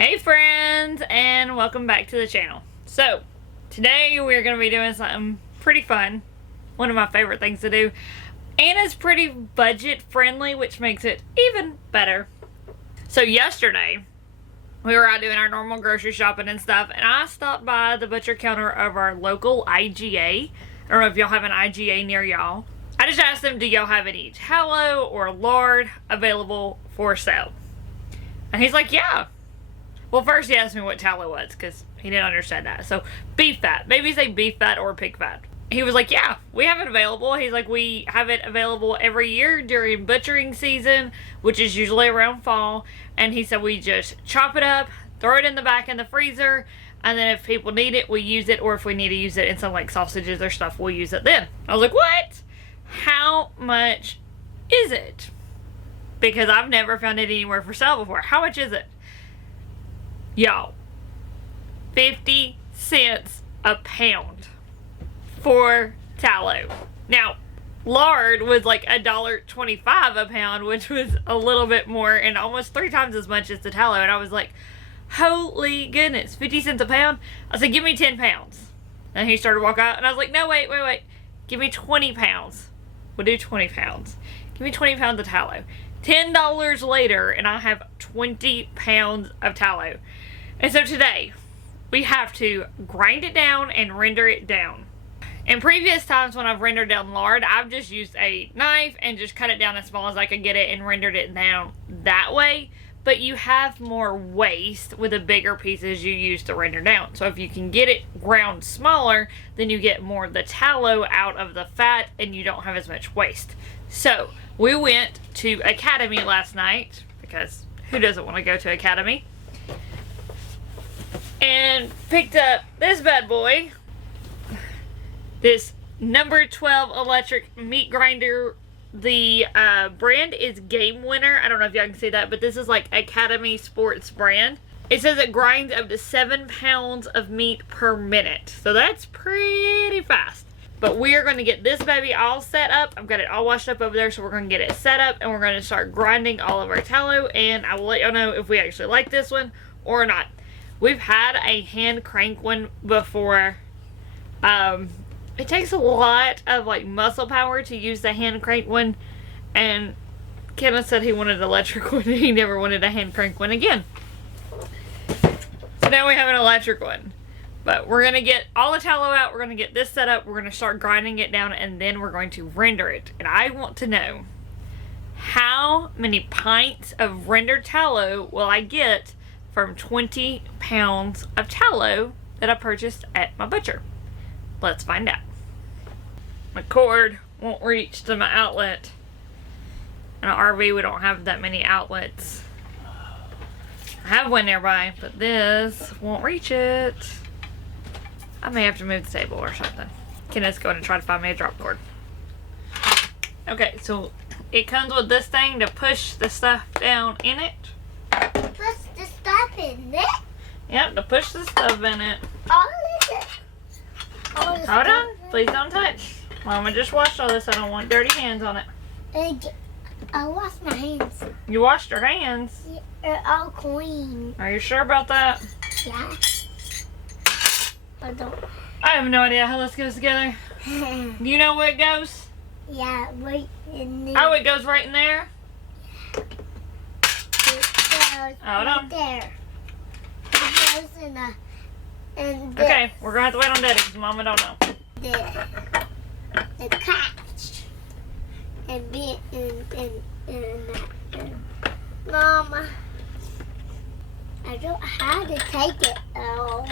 Hey friends, and welcome back to the channel. So today we're going to be doing something pretty fun, one of my favorite things to do, and it's pretty budget friendly, which makes it even better. So yesterday we were out doing our normal grocery shopping and stuff, and I stopped by the butcher counter of our local IGA. I don't know if y'all have an IGA near y'all. I just asked them, do y'all have any tallow or lard available for sale? And he's like, yeah. Well, first he asked me what tallow was, because he didn't understand that. So, beef fat. Maybe say beef fat or pig fat. He was like, yeah, we have it available. He's like, we have it available every year during butchering season, which is usually around fall. And he said we just chop it up, throw it in the back in the freezer, and then if people need it, we use it. Or if we need to use it in some like sausages or stuff, we'll use it then. I was like, what? How much is it? Because I've never found it anywhere for sale before. How much is it? Y'all, 50 cents a pound for tallow. Now, lard was like $1.25 a pound, which was a little bit more and almost 3 times as much as the tallow. And I was like, holy goodness, 50 cents a pound? I said, give me 10 pounds. And he started to walk out, and I was like, no, wait. Give me 20 pounds. We'll do 20 pounds. Give me 20 pounds of tallow. $10 later, and I have 20 pounds of tallow. And so today, we have to grind it down and render it down. In previous times when I've rendered down lard, I've just used a knife and just cut it down as small as I could get it and rendered it down that way. But you have more waste with the bigger pieces you use to render down. So if you can get it ground smaller, then you get more of the tallow out of the fat and you don't have as much waste. So we went to Academy last night, because who doesn't want to go to Academy? And picked up this bad boy. This number 12 electric meat grinder. The brand is Game Winner. I don't know if y'all can see that, but this is like Academy Sports brand. It says it grinds up to 7 pounds of meat per minute. So that's pretty fast. But we are going to get this baby all set up. I've got it all washed up over there, so we're going to get it set up, and we're going to start grinding all of our tallow, and I will let y'all know if we actually like this one or not. We've had a hand crank one before. It takes a lot of like muscle power to use the hand crank one, and Kenneth said he wanted an electric one, and he never wanted a hand crank one again. So now we have an electric one. But we're going to get all the tallow out, we're going to get this set up, we're going to start grinding it down, and then we're going to render it. And I want to know, how many pints of rendered tallow will I get from 20 pounds of tallow that I purchased at my butcher? Let's find out. My cord won't reach to my outlet. In an RV, we don't have that many outlets. I have one nearby, but this won't reach it. I may have to move the table or something. Kenneth's going to try to find me a drop cord. Okay, so it comes with this thing to push the stuff down in it. Push the stuff in it? Yep, to push the stuff in it. All of it? Hold on. Please don't touch. Mama just washed all this. I don't want dirty hands on it. I washed my hands. You washed your hands? They're all clean. Are you sure about that? Yeah. I have no idea how this goes together. Do you know where it goes? Yeah, right in there. Oh, it goes right in there? It goes Hold on. there. It goes in the... Okay, we're going to have to wait on Daddy because Mama don't know. The catch. And be in that. Mama. I don't know how to take it all.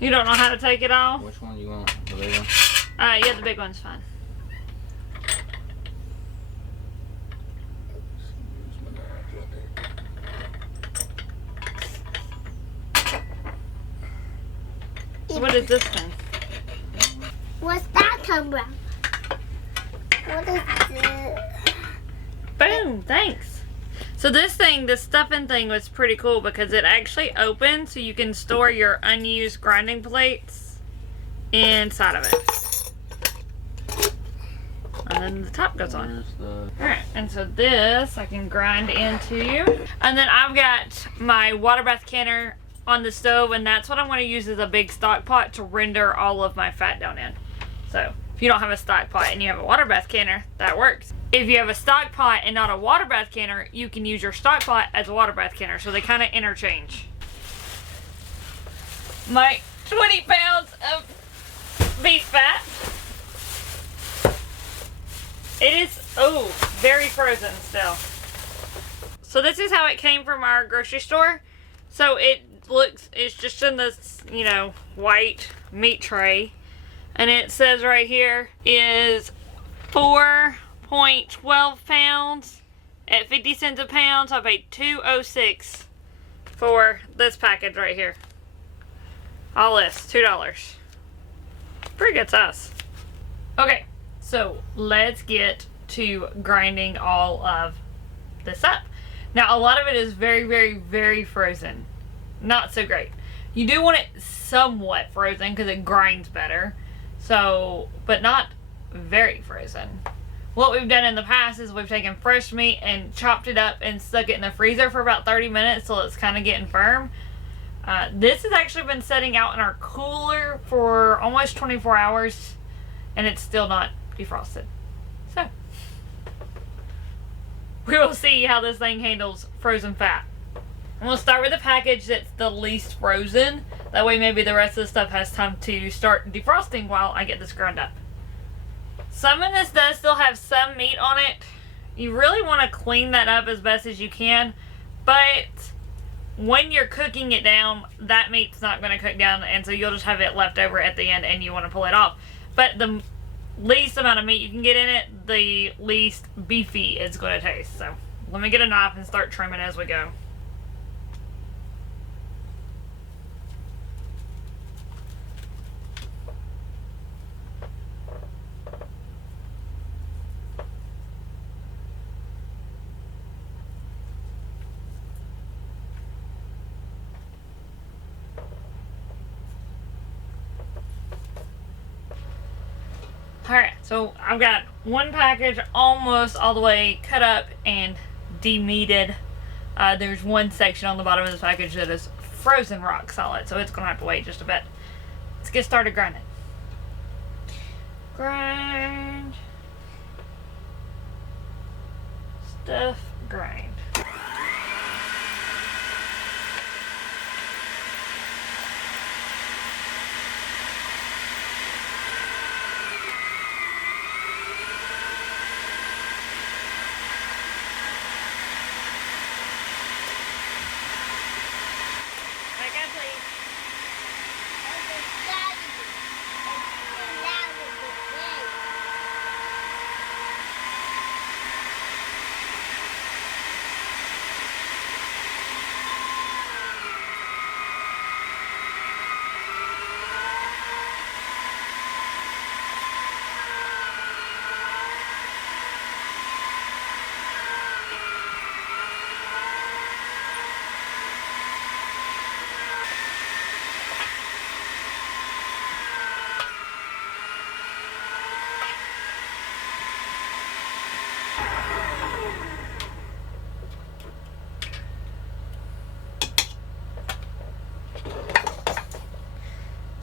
You don't know how to take it all? Which one do you want? The big one? Alright, yeah, the big one's fine. What is this thing? What's that come from? What is this? Boom, thanks. So this thing, this stuffing thing was pretty cool because it actually opens so you can store your unused grinding plates inside of it. And then the top goes on. Alright, and so this I can grind into. And then I've got my water bath canner on the stove, and that's what I'm going to use as a big stock pot to render all of my fat down in. So if you don't have a stock pot and you have a water bath canner, that works. If you have a stock pot and not a water bath canner, you can use your stock pot as a water bath canner, so they kind of interchange. My 20 pounds of beef fat. It is, oh, very frozen still. So this is how it came from our grocery store. So it's just in this, you know, white meat tray. And it says right here is 4.12 pounds at 50 cents a pound. So I paid $2.06 for this package right here. All this, $2. Pretty good size. Okay, so let's get to grinding all of this up. Now, a lot of it is very, very, very frozen. Not so great. You do want it somewhat frozen because it grinds better. So, but not very frozen. What we've done in the past is we've taken fresh meat and chopped it up and stuck it in the freezer for about 30 minutes till it's kind of getting firm. This has actually been sitting out in our cooler for almost 24 hours and it's still not defrosted. So, we will see how this thing handles frozen fat. I'm going to start with the package that's the least frozen. That way maybe the rest of the stuff has time to start defrosting while I get this ground up. Some of this does still have some meat on it. You really want to clean that up as best as you can. But when you're cooking it down, that meat's not going to cook down, and so you'll just have it left over at the end and you want to pull it off. But the least amount of meat you can get in it, the least beefy it's going to taste. So let me get a knife and start trimming as we go. Alright, so I've got one package almost all the way cut up and de-meated. There's one section on the bottom of this package that is frozen rock solid, so it's going to have to wait just a bit. Let's get started grinding. Grind. Stuff, grind.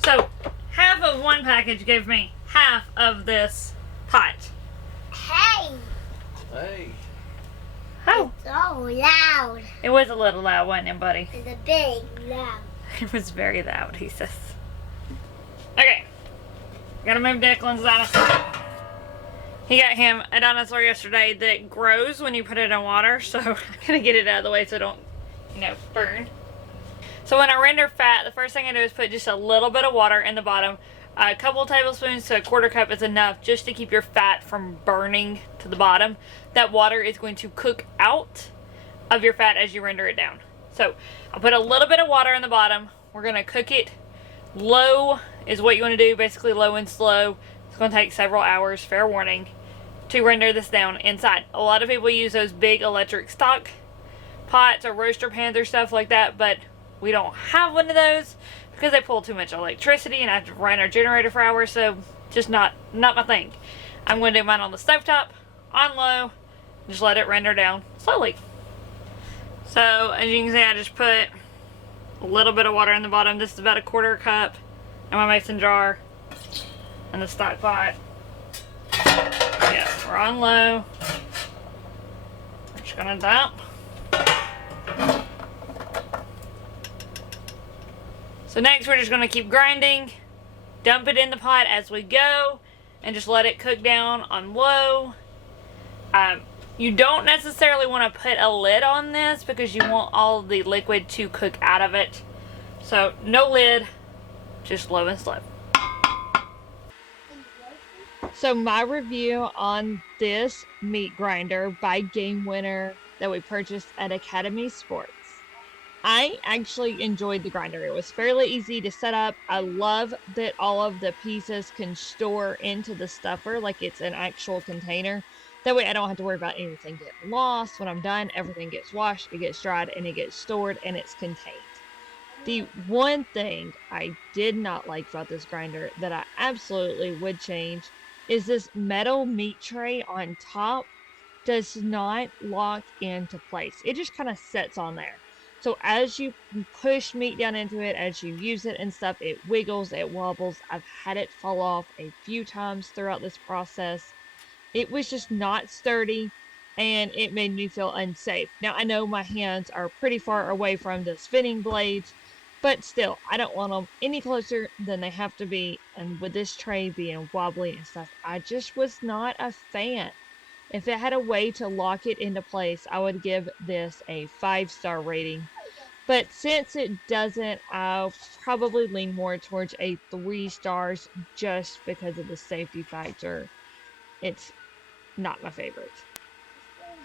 So, half of one package gave me half of this pot. Hey! Hey. Oh, It's so loud. it was a little loud, wasn't it, buddy? It's a big loud. It was very loud, he says. Okay. Gotta move Declan's dinosaur. He got him a dinosaur yesterday that grows when you put it in water, so I'm gonna get it out of the way so it don't, burn. So when I render fat, the first thing I do is put just a little bit of water in the bottom. A couple tablespoons to a quarter cup is enough just to keep your fat from burning to the bottom. That water is going to cook out of your fat as you render it down. So I'll put a little bit of water in the bottom. We're going to cook it. Low is what you want to do, basically low and slow. It's going to take several hours, fair warning, to render this down inside. A lot of people use those big electric stock pots or roaster pans or stuff like that, but we don't have one of those because they pull too much electricity and I have to run our generator for hours, so just not my thing. I'm going to do mine on the stovetop, on low, just let it render down slowly. So as you can see, I just put a little bit of water in the bottom. This is about a 1/4 cup in my mason jar and the stock pot. Yes, we're on low. We're just gonna dump. So next we're just gonna keep grinding, dump it in the pot as we go, and just let it cook down on low. You don't necessarily want to put a lid on this because you want all the liquid to cook out of it. So no lid, just low and slow. So my review on this meat grinder by Game Winner that we purchased at Academy Sports. I actually enjoyed the grinder. It was fairly easy to set up. I love that all of the pieces can store into the stuffer like it's an actual container. That way I don't have to worry about anything getting lost. When I'm done, everything gets washed, it gets dried, and it gets stored, and it's contained. The one thing I did not like about this grinder that I absolutely would change is this metal meat tray on top does not lock into place. It just kind of sits on there. So as you push meat down into it, as you use it and stuff, it wiggles, it wobbles. I've had it fall off a few times throughout this process. It was just not sturdy, and it made me feel unsafe. Now, I know my hands are pretty far away from the spinning blades, but still, I don't want them any closer than they have to be. And with this tray being wobbly and stuff, I just was not a fan. If it had a way to lock it into place, I would give this a 5-star rating. But since it doesn't, I'll probably lean more towards a 3 stars just because of the safety factor. It's not my favorite.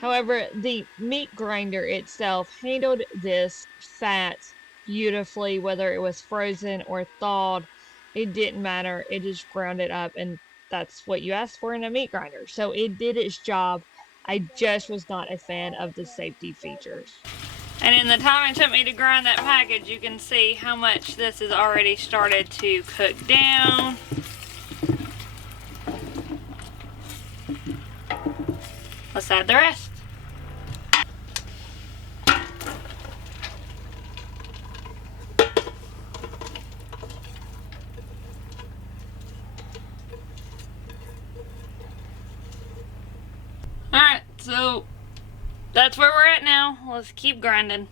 However, the meat grinder itself handled this fat beautifully, whether it was frozen or thawed. It didn't matter. It just ground it up, and that's what you asked for in a meat grinder. So it did its job. I just was not a fan of the safety features. And in the time it took me to grind that package, you can see how much this has already started to cook down. Let's add the rest. Alright, so that's where we're at now. Let's keep grinding.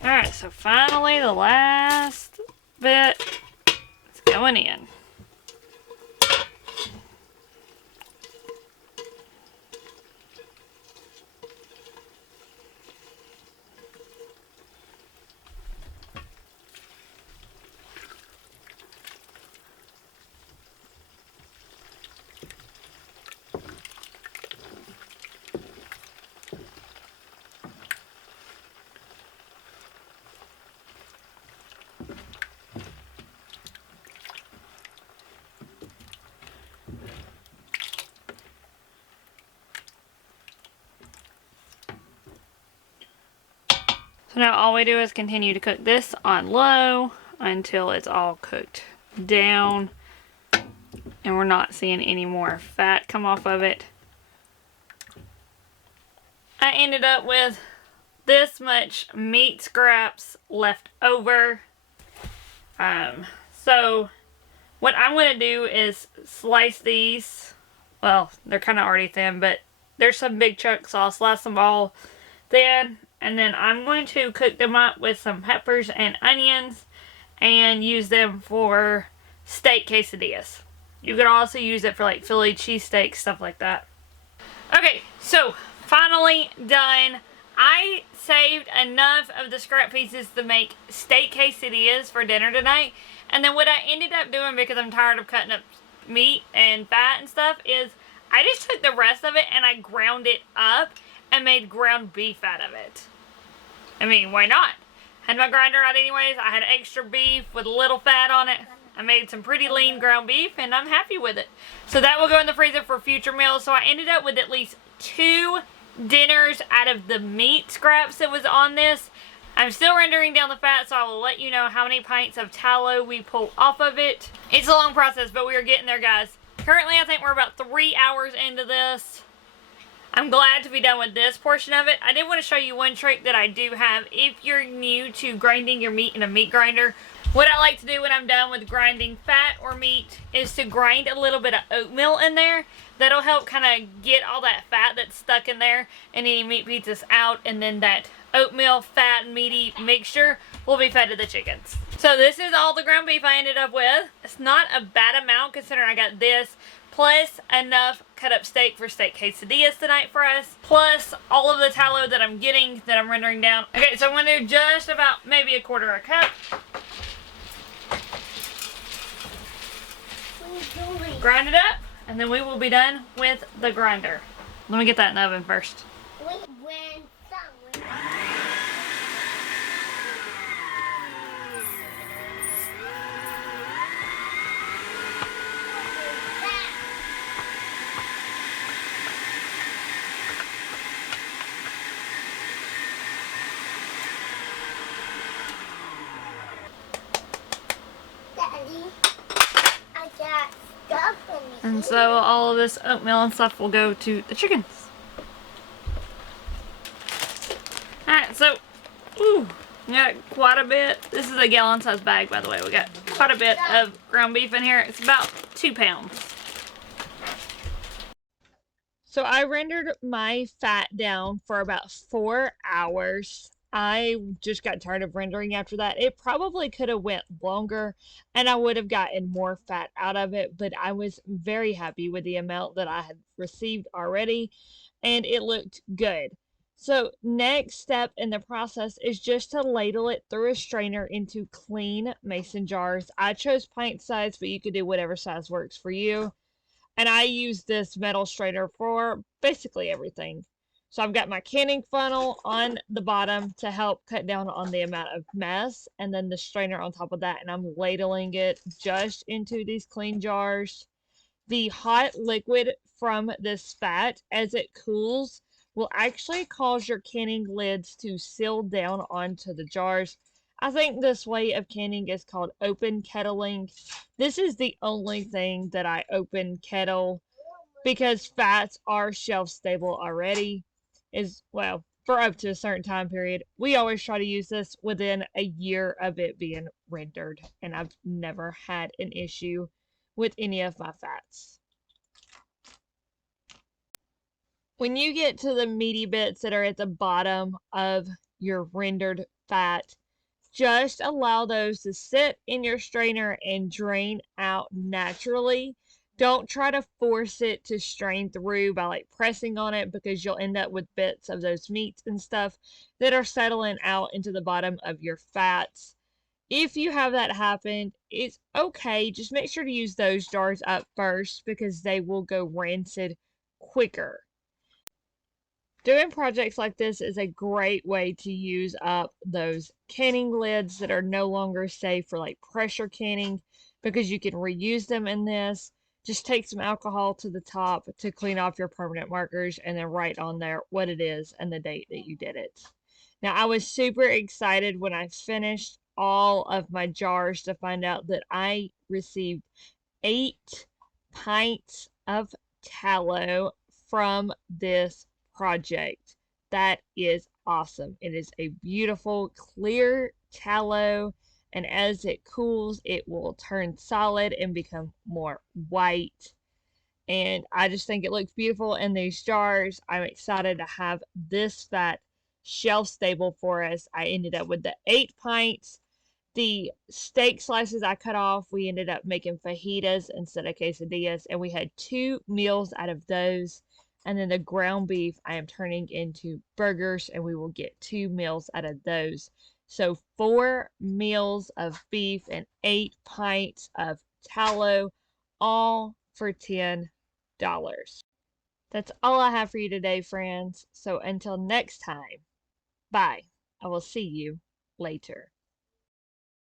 Alright, so finally the last bit is going in. So now all we do is continue to cook this on low until it's all cooked down and we're not seeing any more fat come off of it. I ended up with this much meat scraps left over. So what I'm going to do is slice these. Well, they're kind of already thin, but there's some big chunks, so I'll slice them all thin. And then I'm going to cook them up with some peppers and onions and use them for steak quesadillas. You can also use it for like Philly cheesesteak, stuff like that. Okay, so finally done. I saved enough of the scrap pieces to make steak quesadillas for dinner tonight. And then what I ended up doing, because I'm tired of cutting up meat and fat and stuff, is I just took the rest of it and I ground it up and made ground beef out of it. I mean, why not? Had my grinder out anyways. I had extra beef with a little fat on it. I made some pretty lean ground beef and I'm happy with it. So that will go in the freezer for future meals. So I ended up with at least 2 dinners out of the meat scraps that was on this. I'm still rendering down the fat, so I will let you know how many pints of tallow we pull off of it. It's a long process, but we are getting there, guys. Currently, I think we're about 3 hours into this. I'm glad to be done with this portion of it. I did want to show you one trick that I do have if you're new to grinding your meat in a meat grinder. What I like to do when I'm done with grinding fat or meat is to grind a little bit of oatmeal in there. That'll help kind of get all that fat that's stuck in there and any meat pieces out, and then that oatmeal, fat, meaty mixture will be fed to the chickens. So this is all the ground beef I ended up with. It's not a bad amount considering I got this, plus enough cut up steak for steak quesadillas tonight for us, plus all of the tallow that I'm getting, that I'm rendering down. Okay, so I'm going to do just about maybe a quarter a cup. Grind it up, and then we will be done with the grinder. Let me get that in the oven first. And so all of this oatmeal and stuff will go to the chickens. Alright, so, we got quite a bit. This is a gallon size bag, by the way. We got quite a bit of ground beef in here. It's about 2 pounds. So I rendered my fat down for about 4 hours. I just got tired of rendering after that. It probably could have went longer and I would have gotten more fat out of it, but I was very happy with the amount that I had received already, and it looked good. So next step in the process is just to ladle it through a strainer into clean mason jars. I chose pint size, but you could do whatever size works for you. And I use this metal strainer for basically everything. So I've got my canning funnel on the bottom to help cut down on the amount of mess, and then the strainer on top of that, and I'm ladling it just into these clean jars. The hot liquid from this fat, as it cools, will actually cause your canning lids to seal down onto the jars. I think this way of canning is called open kettling. This is the only thing that I open kettle because fats are shelf stable already. Well, for up to a certain time period. We always try to use this within a year of it being rendered, and I've never had an issue with any of my fats. When you get to the meaty bits that are at the bottom of your rendered fat, just allow those to sit in your strainer and drain out naturally. Don't try to force it to strain through by like pressing on it, because you'll end up with bits of those meats and stuff that are settling out into the bottom of your fats. If you have that happen, it's okay. Just make sure to use those jars up first because they will go rancid quicker. Doing projects like this is a great way to use up those canning lids that are no longer safe for like pressure canning, because you can reuse them in this. Just take some alcohol to the top to clean off your permanent markers, and then write on there what it is and the date that you did it. Now, I was super excited when I finished all of my jars to find out that I received 8 pints of tallow from this project. That is awesome. It is a beautiful clear tallow, and as it cools it will turn solid and become more white, and I just think it looks beautiful in these jars. I'm excited to have this fat shelf stable for us. I ended up with the 8 pints. The steak slices I cut off, we ended up making fajitas instead of quesadillas, and we had 2 meals out of those. And then the ground beef I am turning into burgers, and we will get 2 meals out of those. So 4 meals of beef and 8 pints of tallow, all for $10. That's all I have for you today, friends. So until next time, bye. I will see you later.